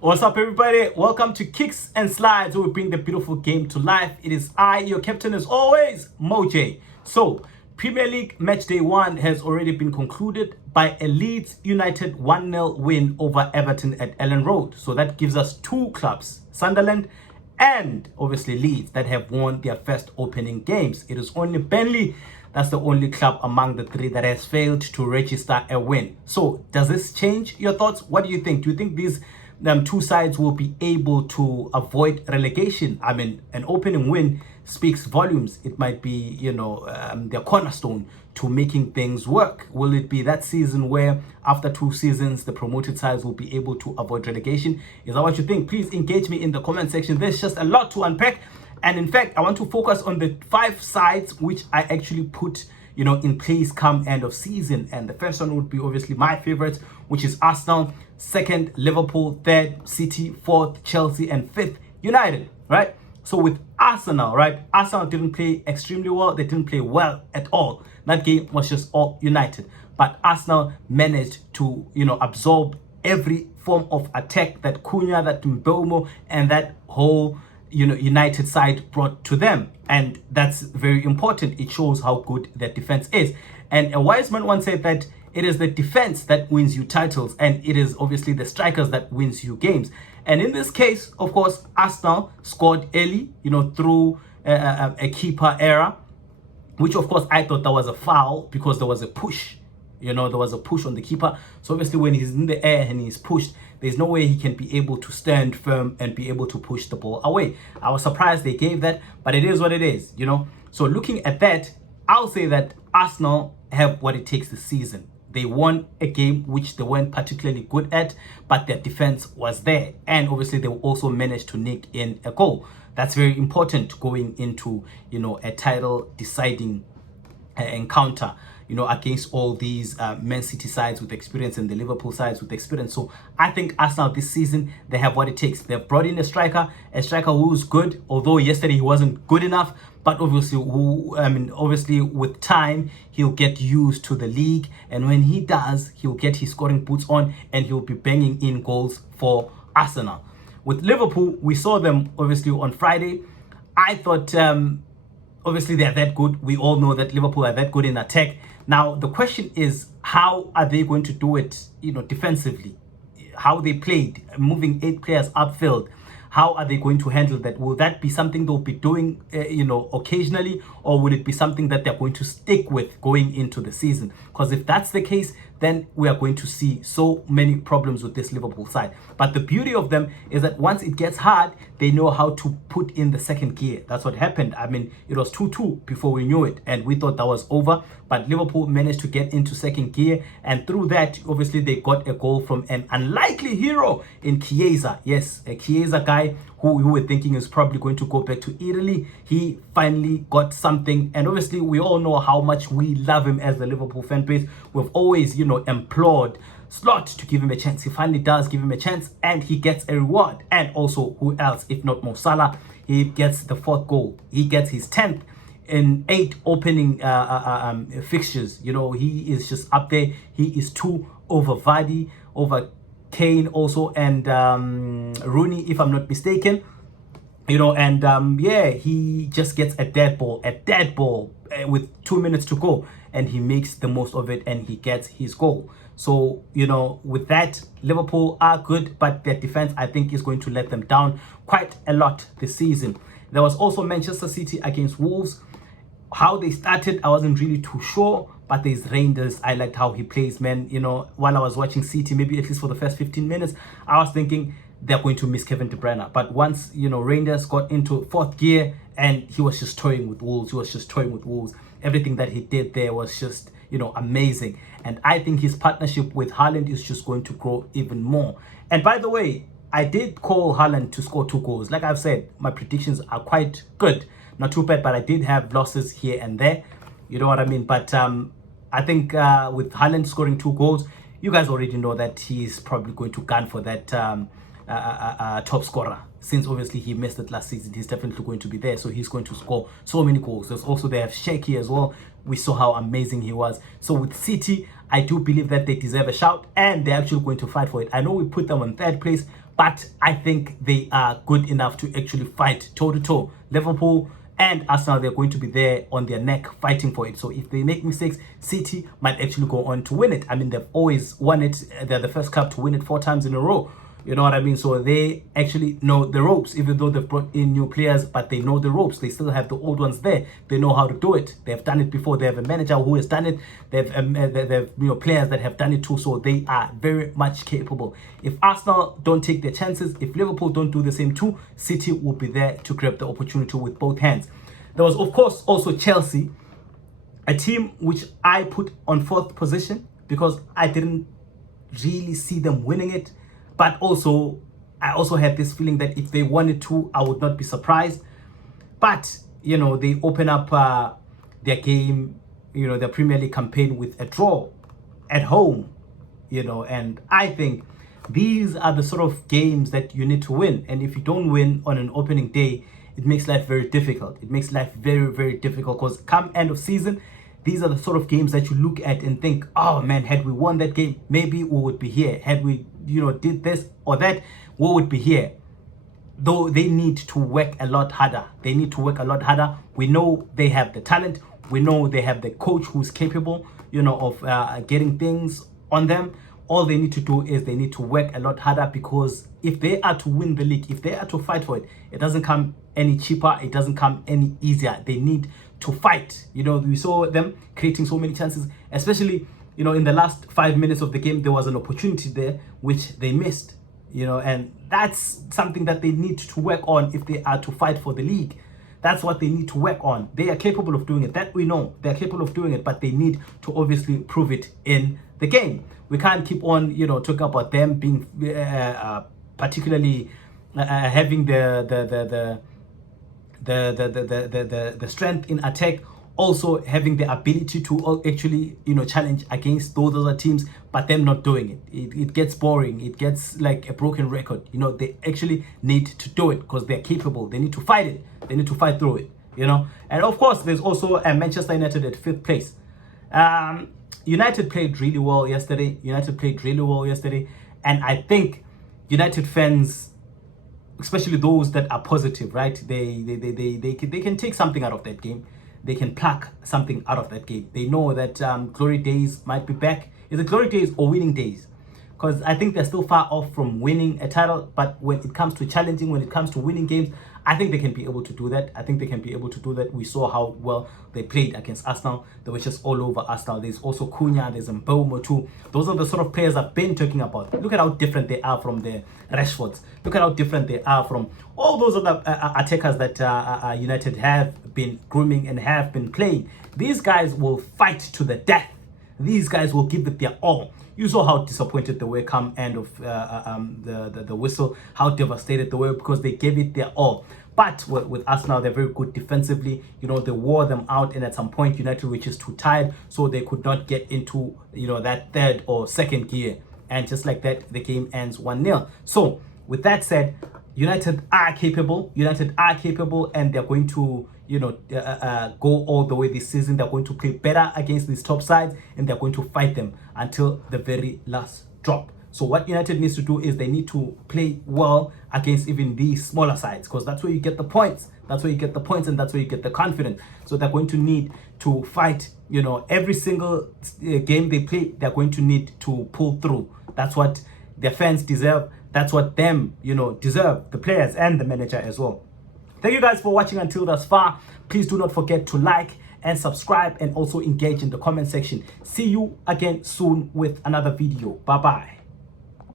What's up, everybody? Welcome to Kicks and Slides, where we bring the beautiful game to life. It is I, your captain, as always, Moj. So, Premier League match day 1 has already been concluded by a Leeds United 1-0 win over Everton at Ellen Road. So that gives us two clubs, Sunderland and obviously Leeds, that have won their first opening games. It is only Burnley that's the only club among the three that has failed to register a win. So does this change your thoughts? What do you think? Do you think these two sides will be able to avoid relegation? I mean, an opening win speaks volumes. It might be, their cornerstone to making things work. Will it be that season where after 2 seasons, the promoted sides will be able to avoid relegation? Is that what you think? Please engage me in the comment section. There's just a lot to unpack. And in fact, I want to focus on the 5 sides which I actually put in place come end of season. And the first one would be obviously my favorite, which is Arsenal. Second, Liverpool. Third, City. Fourth, Chelsea. And fifth, United, right? So with Arsenal, right? Arsenal didn't play extremely well. They didn't play well at all. That game was just all United. But Arsenal managed to, absorb every form of attack that Cunha, that Mbeumo, and that whole United side brought to them. And that's very important. It shows how good their defense is. And a wise man once said that it is the defense that wins you titles, and it is obviously the strikers that wins you games. And in this case, of course, Arsenal scored early, through a keeper error, which of course I thought that was a foul because there was a push. There was a push on the keeper. So obviously when he's in the air and he's pushed, there's no way he can be able to stand firm and be able to push the ball away. I was surprised they gave that, but it is what it is, So looking at that, I'll say that Arsenal have what it takes this season. They won a game which they weren't particularly good at, but their defense was there. And obviously they also managed to nick in a goal. That's very important going into, a title deciding encounter, against all these Man City sides with experience and the Liverpool sides with experience. So I think Arsenal this season, they have what it takes. They've brought in a striker who's good, although yesterday he wasn't good enough. But obviously with time, he'll get used to the league. And when he does, he'll get his scoring boots on and he'll be banging in goals for Arsenal. With Liverpool, we saw them obviously on Friday. I thought, obviously they're that good. We all know that Liverpool are that good in attack. Now, the question is, how are they going to do it, defensively? How they played, moving 8 players upfield. How are they going to handle that? Will that be something they'll be doing, occasionally, or will it be something that they're going to stick with going into the season? Because if that's the case, then we are going to see so many problems with this Liverpool side. But the beauty of them is that once it gets hard, they know how to put in the second gear. That's what happened. I mean, it was 2-2 before we knew it, and we thought that was over. But Liverpool managed to get into second gear, and through that, obviously, they got a goal from an unlikely hero in Chiesa. Yes, a Chiesa guy who we were thinking is probably going to go back to Italy. He finally got something, and obviously we all know how much we love him as the Liverpool fan base. We've always, implored Slot to give him a chance. He finally does give him a chance, and he gets a reward. And also, who else if not Mo Salah? He gets the 4th goal. He gets his 10th in 8 opening fixtures. He is just up there. He is 2 over Vardy, over Kane also, and Rooney, if I'm not mistaken. He just gets a dead ball with 2 minutes to go, and he makes the most of it and he gets his goal. So, with that, Liverpool are good, but their defense, I think, is going to let them down quite a lot this season. There was also Manchester City against Wolves. How they started, I wasn't really too sure, but there's Reinders. I liked how he plays, man. While I was watching City, maybe at least for the first 15 minutes, I was thinking they're going to miss Kevin De Bruyne. But once, Reinders got into 4th gear and he was just toying with Wolves. Everything that he did there was just, amazing. And I think his partnership with Haaland is just going to grow even more. And by the way, I did call Haaland to score 2 goals. Like I've said, my predictions are quite good. Not too bad, but I did have losses here and there. You know what I mean? But I think with Haaland scoring 2 goals, you guys already know that he's probably going to gun for that top scorer. Since obviously he missed it last season, he's definitely going to be there. So he's going to score so many goals. There's also, they have Shaky as well. We saw how amazing he was. So with City, I do believe that they deserve a shout and they're actually going to fight for it. I know we put them on 3rd place, but I think they are good enough to actually fight toe-to-toe. Liverpool and Arsenal, they're going to be there on their neck fighting for it. So if they make mistakes, City might actually go on to win it. I mean, they've always won it. They're the first club to win it 4 times in a row. You know what I mean? So they actually know the ropes, even though they've brought in new players, but they know the ropes. They still have the old ones there. They know how to do it. They've done it before. They have a manager who has done it. They've players that have done it too. So they are very much capable. If Arsenal don't take their chances, if Liverpool don't do the same too, City will be there to grab the opportunity with both hands. There was, of course, also Chelsea, a team which I put on 4th position because I didn't really see them winning it. But also, I also had this feeling that if they wanted to, I would not be surprised. But, you know, they open up their game, you know, their Premier League campaign with a draw at home, you know. And I think these are the sort of games that you need to win. And if you don't win on an opening day, it makes life very difficult. It makes life very, very difficult because come end of season, these are the sort of games that you look at and think, oh man, had we won that game, maybe we would be here. Had we, you know, did this or that, we would be here. Though they need to work a lot harder. They need to work a lot harder. We know they have the talent. We know they have the coach who's capable, you know, of getting things on them. All they need to do is they need to work a lot harder, because if they are to win the league, if they are to fight for it, it doesn't come any cheaper. It doesn't come any easier. They need to fight. You know, we saw them creating so many chances, especially, you know, in the last 5 minutes of the game, there was an opportunity there which they missed, you know, and that's something that they need to work on if they are to fight for the league. That's what they need to work on. They are capable of doing it. That we know. They're capable of doing it, but they need to obviously prove it in the game. We can't keep on, you know, talking about them being particularly having the strength in attack, also having the ability to actually, you know, challenge against those other teams, but them not doing it. It gets boring. It gets like a broken record. You know, they actually need to do it because they're capable. They need to fight it. They need to fight through it, you know. And of course, there's also Manchester United at 5th place. United played really well yesterday. And I think United fans, especially those that are positive, right? They can take something out of that game. They can pluck something out of that game. They know that glory days might be back. Is it glory days or winning days? Because I think they're still far off from winning a title. But when it comes to challenging, when it comes to winning games, I think they can be able to do that. We saw how well they played against Arsenal. They were just all over Arsenal. There's also Cunha, there's Mbeumo too. Those are the sort of players I've been talking about. Look at how different they are from the Rashfords. Look at how different they are from all those other attackers that United have been grooming and have been playing. These guys will fight to the death. These guys will give it their all. You saw how disappointed they were come end of the whistle, how devastated they were because they gave it their all. But with Arsenal, they're very good defensively. You know, they wore them out, and at some point, United were just too tired, so they could not get into, you know, that 3rd or 2nd gear. And just like that, the game ends 1-0. So with that said, United are capable, and they're going to, you know, go all the way this season. They're going to play better against these top sides, and they're going to fight them until the very last drop. So what United needs to do is they need to play well against even these smaller sides, because that's where you get the points. That's where you get the points, and that's where you get the confidence. So they're going to need to fight, you know, every single game they play. They're going to need to pull through. That's what their fans deserve. That's what them, you know, deserve, the players and the manager as well. Thank you guys for watching until thus far. Please do not forget to like and subscribe, and also engage in the comment section. See you again soon with another video. Bye bye.